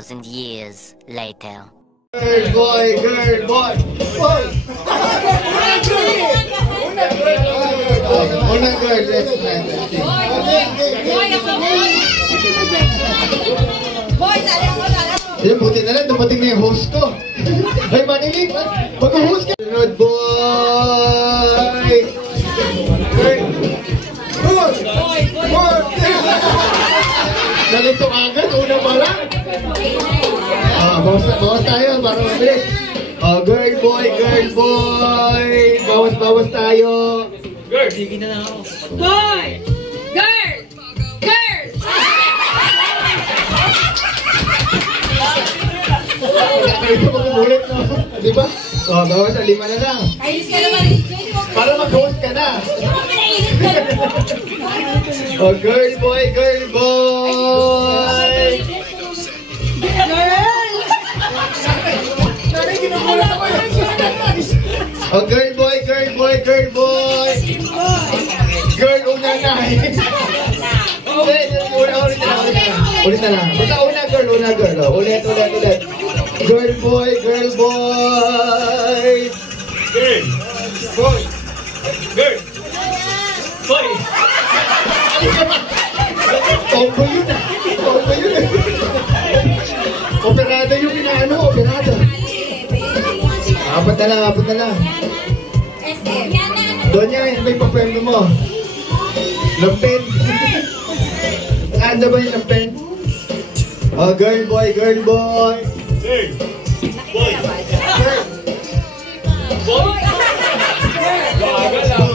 2,000 years later. Girl, boy, girl, boy. Boy! Unang girl, let's Ayan, buti na lang, dumating na yung host ko. Ay, Maniling, mag-host ka. Good boy! Girl! Boy! Boy! Nalito agad, una pa lang. Bawas tayo, para mabilis. Girl, boy, girl, boy. Bawas tayo. Girl! Sige na lang ako. Boy! Girl! Girl! Ito mag-umulit, no? Diba? Bawas sa 5 na lang. Ayos ka naman. Para mag-host ka na. Girl, boy, girl, boy. Girl, boy, girl, boy, girl, boy. Girl, una na. Ulit na lang. Basta una girl. Ulit. Girl, boy, girl, boy. Girl! Boy! Girl! Boy! Tombo yun ah. Operada yung inaano, operada. Apat na lang. Doon yan, ano ba yung papel mo? Lampen. Ano ba yung lampen? Girl, boy. Girl! Boy! Girl. Boy! Gaga lang!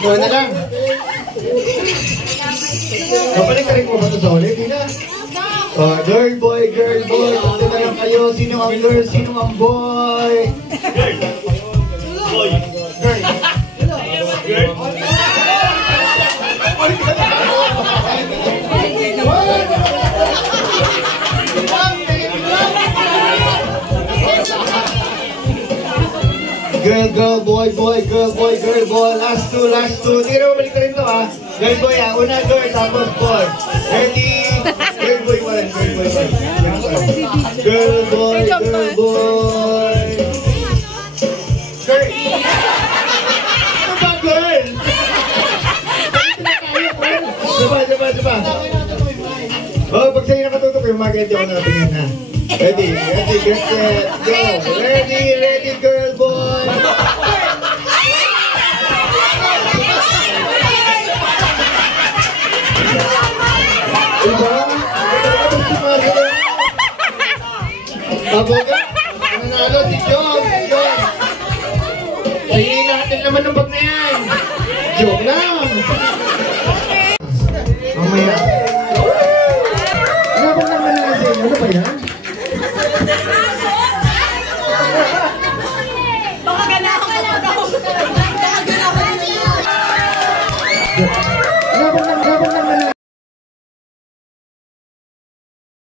Buwan na lang. Kapalik ka rin mo ba ito sa ulit? Di na. Girl, boy. Punta na lang kayo. Sino ang girl? Sino ang boy? Girl! Boy! Girl. Girl! Girl, boy. Last two. Hindi na mabalik ka rin ito, ha? Girl, boy, ha? Una, girl, tapos boy. Ready? Girl, boy. Girl, boy. Girl. Ano ba, girl? Diba? Pag sa'yo nakatutok yung mga ganyan ako nakatingin na. Ready, girl, go. Ready, girl, boy. Diba? Baboga? Nanalo si John. Ay, natin naman ng bag na yan. Joke lang. Mamaya. Ano naman na kasi? Ano ba yan? Baka ganahan ka daw. Ano ba naman